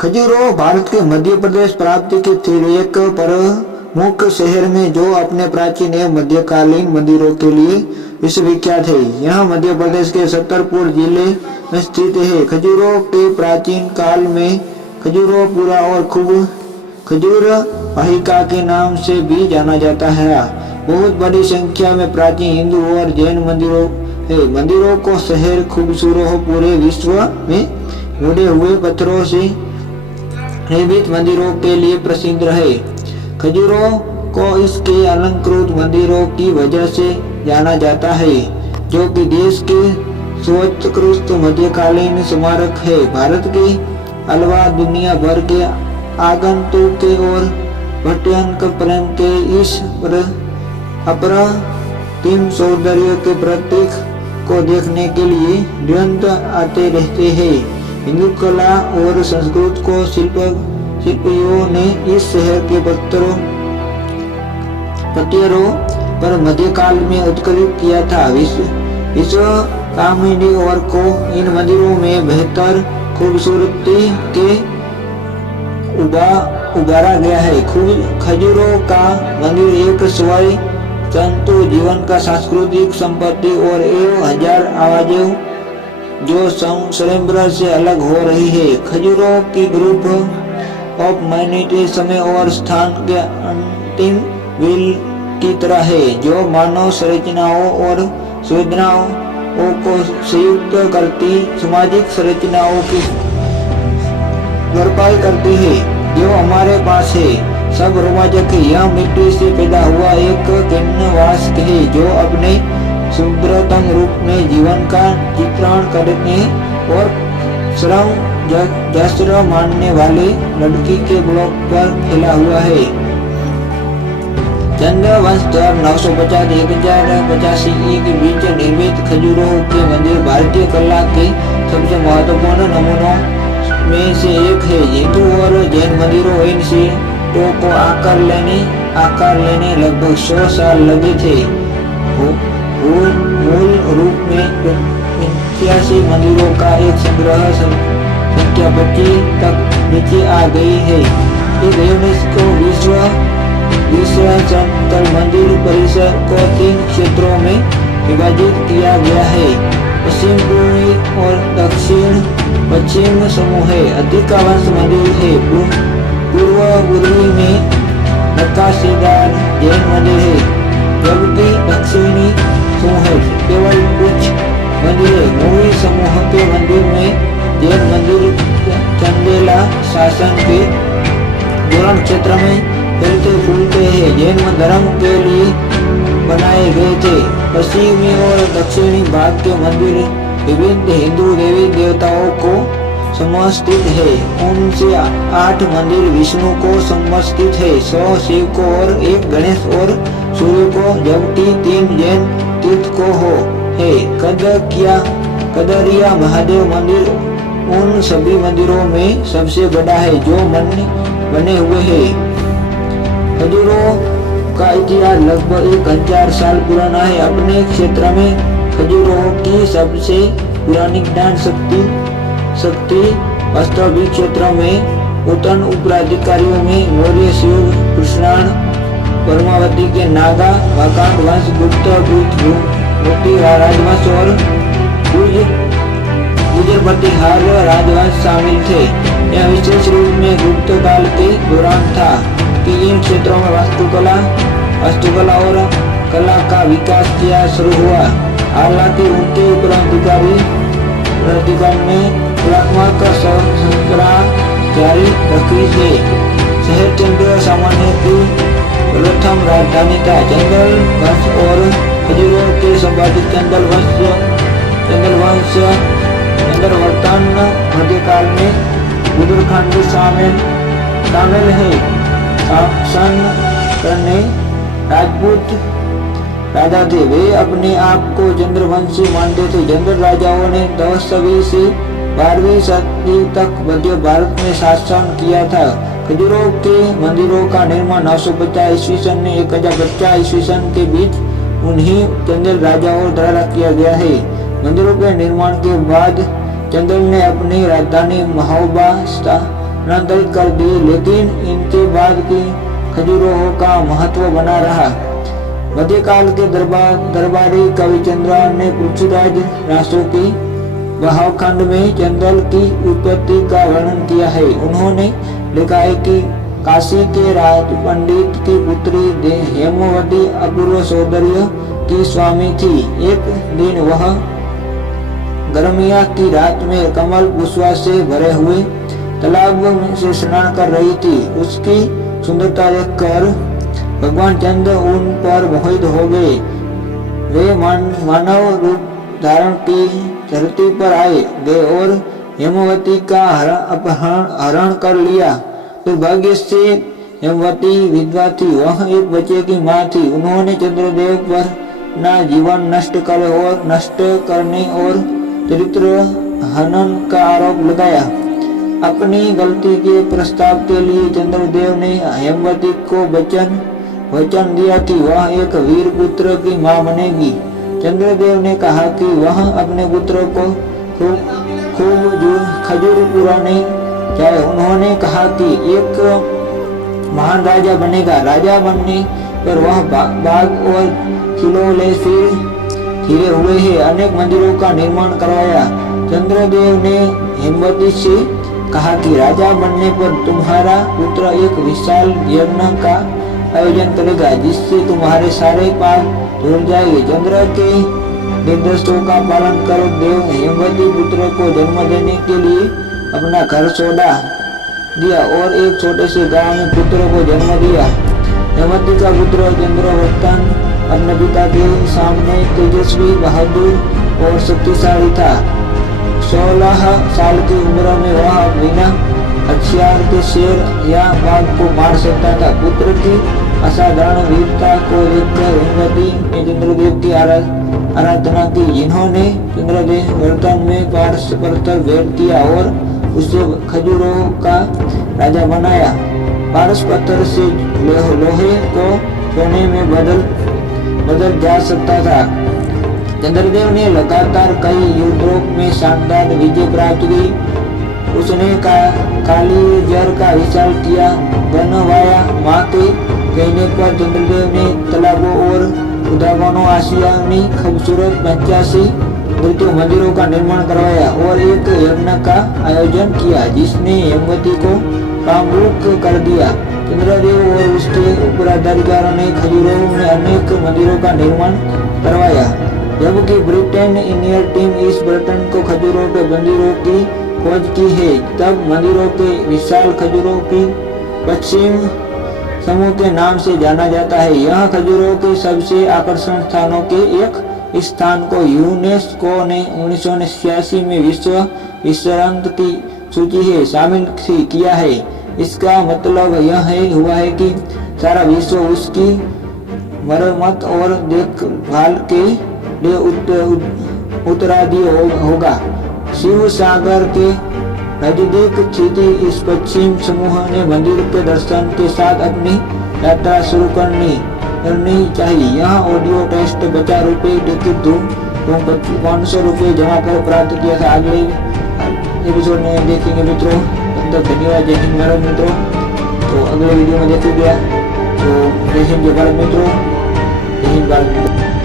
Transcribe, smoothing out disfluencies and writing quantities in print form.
खजुराहो भारत के मध्य प्रदेश प्रांत के एक प्रमुख शहर में जो अपने प्राचीन एवं मध्यकालीन मंदिरों के लिए विश्वविख्यात है। यह मध्य प्रदेश के छतरपुर जिले में स्थित है। खजुराहो के प्राचीन काल में खजुराहोपुरा और खूब खजूर वाहिका के नाम से भी जाना जाता है। बहुत बड़ी संख्या में प्राचीन हिंदू और जैन मंदिरों है। मंदिरों को शहर खजुराहो पूरे विश्व में जुड़े हुए पत्थरों से निर्मित मंदिरों के लिए प्रसिद्ध है। खजुराहो को इसके अलंकृत मंदिरों की वजह से जाना जाता है, जो कि देश के सर्वोत्कृष्ट मध्यकालीन स्मारक है। भारत के अलावा दुनिया भर के आगंतुकों और पर्यटक प्रेम के इस अप्रतिम सौंदर्य के प्रतीक को देखने के लिए निरंतर आते रहते हैं। हिंदू कला और संस्कृति को शिल्पियों ने इस शहर के पत्थरों पर मध्यकाल में उत्कलित किया था। विश्व कामिनी और को इन मंदिरों में बेहतर खूबसूरती के उभारा गया है। खजुराहो का मंदिर एक स्वतंत्र जीवन का सांस्कृतिक संपत्ति और एक हजार आवाजों जो स्वयंवर से अलग हो रही है। खजुराहो की ग्रुप ऑफ मान्यता समय और स्थान के अंतिम विल की तरह है, जो मानव संरचनाओं और संवेदनाओं को संयुक्त करती सामाजिक संरचनाओं की भरपाई करती है जो हमारे पास है। सब रोमांचक है। यह मिट्टी से पैदा हुआ एक कैनवास है जो अपने सुंदरतम रूप में जीवन का चित्रण करने और श्रम जस्र मानने वाले लड़की के ब्लॉक पर फैला हुआ है। चंद्रवंश 950-1085 के बीच निर्मित खजुराहो के मंदिर भारतीय कला के सबसे महत्वपूर्ण नमूनों में से एक है। हिंदू और जैन मंदिरों इनसे को आकार लेने लगभग 100 साल लगे थे। मूल रूप में 85 मंदिरों का एक संग्रह संख्या 25 तक नीचे आ गई है। एक यूनेस्को विश्व संकुल मंदिर परिसर को 3 क्षेत्रों में विभाजित किया गया है। पश्चिम पूर्वी और दक्षिण पश्चिम समूह है। अधिकांश मंदिर है। पूर्व पूर्वी में नक्काशीदार जैन मंदिर है, जबकि दक्षिणी समूह है केवल कुछ मंदिर है। पूर्वी समूह के मंदिर में जैन मंदिर चंदेला शासन के दौरान क्षेत्र में फैलते फूलते हैं। जैन धर्म के लिए बनाए गए थे। पश्चिमी और दक्षिणी भाग के मंदिर विभिन्न हिंदू देवी देवताओं को समर्पित है। उनसे 8 मंदिर विष्णु को समर्पित है, 100 शिव को और 1 गणेश और सूर्य को, जबकि 3 जैन तीर्थ को है। कदरिया महादेव मंदिर उन सभी मंदिरों में सबसे बड़ा है जो बने हुए हैं। खजुराहो का इतिहास लगभग 1000 साल पुराना है। अपने क्षेत्र में खजुराहो की सबसे पुरानी ज्ञान शक्ति वास्तविक क्षेत्र में उत्तन उत्तराधिकारियों में मौर्य शिव कृष्णान परमावती के नागा वाकान वंश गुप्त मोती राजवंश और गुजर प्रतिहार राजवंश शामिल थे। यह विशेष रूप में गुप्त काल के दौरान था कि इन क्षेत्रों में वास्तुकला और कला का विकास किया शुरू हुआ। हालांकि उनके उत्तराधिकारी ने कलात्मक संस्कृति जारी रखी है। शहर चंद्र सामान्य की प्रथम राजधानी था। चंदल वंश और खजुराहो के संबंधित चंद्रवर्तन मध्यकाल में बुंदेलखंड शामिल है। शासन करने राजपूत राजा थे। वे अपने आप को चंद्रवंशी मानते थे। चंद्र राजाओं ने 10वीं से 12वीं सदी तक मध्य भारत में शासन किया था। खजुराहो के मंदिरों का निर्माण 950 ईस्वी सन ने 1050 ईस्वी सन के बीच उन्हीं चंदेल राजाओं द्वारा किया गया है। मंदिरों के निर्माण के बाद चंद्र ने अपनी राजधानी महोबा स्थानांतरित कर दी, लेकिन इनके बाद की खजुराहो का महत्व बना रहा। मध्यकाल के दरबारी कवि चंद्र ने पृथ्वीराज रासो की बहावखंड में चंद्र की उत्पत्ति का वर्णन किया है। उन्होंने लिखा है कि काशी के राज पंडित की पुत्री हेमवती अपूर्व सौंदर्य की स्वामी थी। एक दिन वह गर्मिया की रात में कमल पुष्पा से भरे हुए तालाब से स्नान कर रही थी। उसकी सुंदरता देखकर भगवान चंद्र उन पर मोहित हो गए। वे मानव रूप धारण की धरती पर आए गए और हेमवती का हरण कर लिया। दुर्भाग्य से हेमवती विधवा थी, वह एक बच्चे की माँ थी। उन्होंने चंद्रदेव पर अपना जीवन नष्ट करने और चरित्र हनन का आरोप लगाया। अपनी गलती के प्रस्ताव के लिए चंद्रदेव ने हेमवती को वचन दिया कि वह एक वीर पुत्र की मां बनेगी। चंद्रदेव ने कहा कि वह अपने पुत्र को खूब खजूर पुराने चाहे। उन्होंने कहा कि एक महान राजा बनेगा। राजा बनने पर वह बाग और किले फिर घिरे हुए हैं, अनेक मंदिरों का निर्माण करवाया। चंद्रदेव ने हेमवती से कहा कि राजा बनने पर तुम्हारा पुत्र एक विशाल यज्ञ का आयोजन करेगा, जिससे तुम्हारे सारे पाप धुल जाएंगे। चंद्र के निर्देशों का पालन कर देव हेमवती पुत्र को जन्म देने के लिए अपना घर छोड़ दिया और एक छोटे से गांव में पुत्र को जन्म दिया। हेमवती का पुत्र चंद्रवर्तन अपने पिता के सामने तेजस्वी, बहादुर और शक्तिशाली था। 16 साल की उम्र में वह बिना हथियार के शेर या बाघ को मार सकता था। पुत्र की असाधारण वीरता को देखकर हेमवती ने चंद्रदेव की आराधना की, जिन्होंने चंद्रदेव वर्तन में पारस पत्थर भेंट किया और उसे खजुराहो का राजा बनाया। पारस पत्थर से लोहे को सोने में बदल जा सकता था। चंद्रदेव ने लगातार कई युद्धों में शानदार विजय प्राप्त की। उसने काली जर का विशाल किया बनवाया। माँ के कहने पर चंद्रदेव ने तालाबों और उद्यानों, आसियानी खूबसूरत 85 मृत्यु मंदिरों का निर्माण करवाया और एक यज्ञ का आयोजन किया, जिसने हेमवती को कामुक कर दिया। चंद्रदेव और उसके उत्तराधिकारियों ने खजुराहो में अनेक मंदिरों का निर्माण करवाया। जबकि ब्रिटेन इंडियन टीम इस ब्रिटेन को खजुराहो के मंदिरों की खोज की है, तब मंदिरों के विशाल खजुराहो की पश्चिम समूह के नाम से जाना जाता है। यह खजुराहो के सबसे आकर्षण स्थानों के एक स्थान को यूनेस्को ने 1986 में विश्व विरासत की सूची में शामिल किया है। इसका मतलब यह हुआ है कि सारा विश्व उसकी मरम्मत और देखभाल के लिए उत्तरदायी होगा। शिव सागर के नजदीक स्थित इस पश्चिम समूह ने मंदिर के दर्शन के साथ अपनी यात्रा शुरू करनी चाहिए। यहाँ ऑडियो टेस्ट 50 रुपये टिकट दो 500 रुपये जमा कर प्राप्त किया था। अगले एपिसोड में देखेंगे मित्रों। तब तक धन्यवाद। जय हिंद भारत मित्रों। तो अगले वीडियो में देखिएगा। तो जय हिंद भारत मित्रों। जय हिंद भारत मित्रों।